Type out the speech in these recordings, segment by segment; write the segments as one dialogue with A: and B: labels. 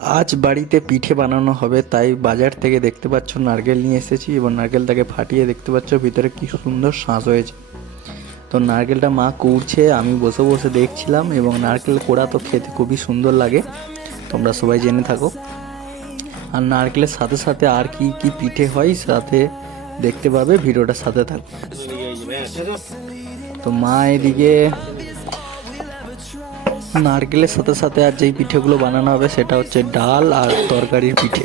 A: আজ বাড়িতে পিঠে বানানো হবে, তাই বাজার থেকে দেখতে পাচ্ছ নারকেল নিয়ে এসেছি এবং নারকেলটাকে ফাটিয়ে দেখতে পাচ্ছ ভিতরে কি সুন্দর শাঁস হয়েছে। তো নারকেলটা মা কুড়ছে, আমি বসে বসে দেখছিলাম এবং নারকেল কোড়া তো খেতে খুবই সুন্দর লাগে, তোমরা সবাই জেনে থাকো। আর নারকেলের সাথে সাথে আর কি কি পিঠে হয় সাথে দেখতে পাবে, ভিডিওটার সাথে থাকো। তো মা এদিকে নারকেলের সাথে সাথে আর যেই পিঠেগুলো বানানো হবে সেটা হচ্ছে ডাল আর তরকারির পিঠে।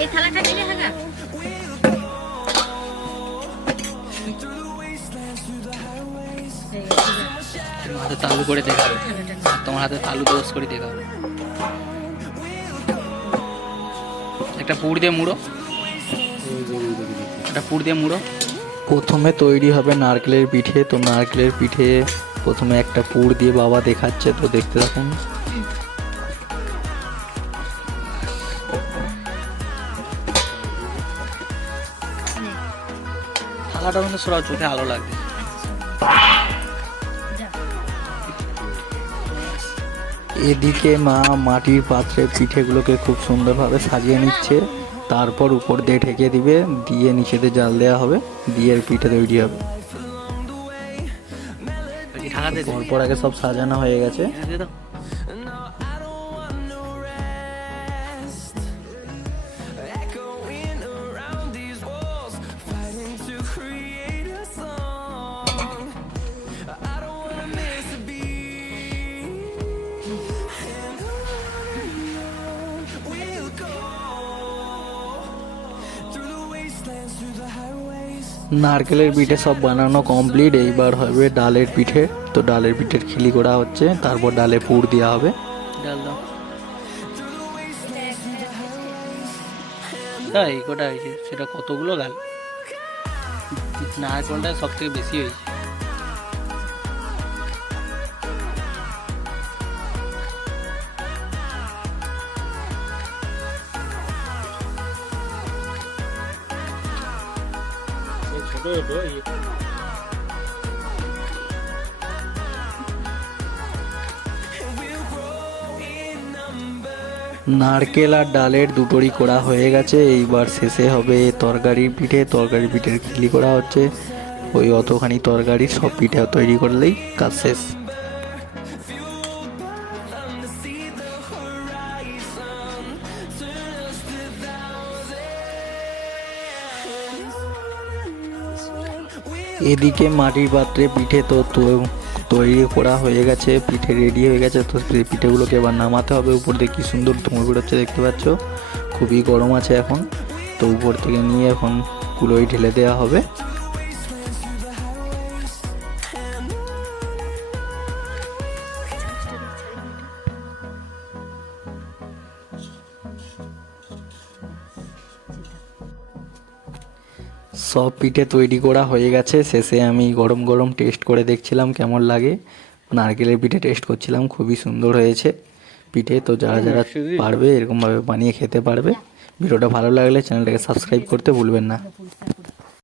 B: এই থালাটা দিলে হবে?
C: তোমার হাতে তালু করে দেখাবে তোমার হাতে তালু দোষ করে দেখাবে একটা পুর দিয়ে মুড়ো। একটা পুর দিয়ে মুড়ো।
A: প্রথমে তৈরি হবে নারকেলের পিঠে। তো নারকেলের পিঠে প্রথমে একটা পুর দিয়ে বাবা দেখাচ্ছে, তো দেখতে থাকুন।
C: থালাটা কিন্তু চোখে লাগবে
A: এদিকে মা মাটির পাত্রে পিঠেগুলোকে খুব সুন্দরভাবে সাজিয়ে নিচ্ছে। তারপর উপর দিয়ে ঢেকে দিবে, দিয়ে নিচেতে জাল দেওয়া হবে, দিয়ে পিঠে তৈরি হবে। পরপর আগে সব সাজানো হয়ে গেছে। নারকেলের পিঠে সব বানানো কমপ্লিট এইবার হবে ডালের পিঠে। তো ডালের পিঠের খিলি করা হচ্ছে। তারপর ডালে পুর দেওয়া হবে।
C: ডাল দাও। তাই কটা হয়েছে? সেটা কতগুলো গাল নারকলটা সব থেকে বেশি হয়েছে।
A: নারকেল আর ডালের দুটোরই করা হয়ে গেছে, এইবার শেষে হবে তরকারির পিঠে, তরকারি পিঠের খিলি করা হচ্ছে। ওই অতখানি তরকারি সব পিঠে তৈরি করলেই কাজ শেষ। এদিকে মাটির পাত্রে পিঠে তো তৈরি করা হয়ে গেছে, পিঠে রেডি হয়ে গেছে, তো সেই পিঠেগুলোকে এবার নামাতে হবে। উপর দিয়ে কী সুন্দর ধুঁয়ো বেরোচ্ছে দেখতে পাচ্ছ? খুবই গরম আছে এখন, তো উপর থেকে নিয়ে এখন কুলোই ঢেলে দেওয়া হবে। সব পিঠে তৈরি করা হয়ে গেছে। শেষে আমি গরম গরম টেস্ট করে দেখছিলাম কেমন লাগে। নারকেলের পিঠে টেস্ট করছিলাম খুবই সুন্দর হয়েছে পিঠে। তো যারা যারা পারবে এরকমভাবে বানিয়ে খেতে পারবে। ভিডিওটা ভালো লাগলে চ্যানেলটাকে সাবস্ক্রাইব করতে ভুলবেন না।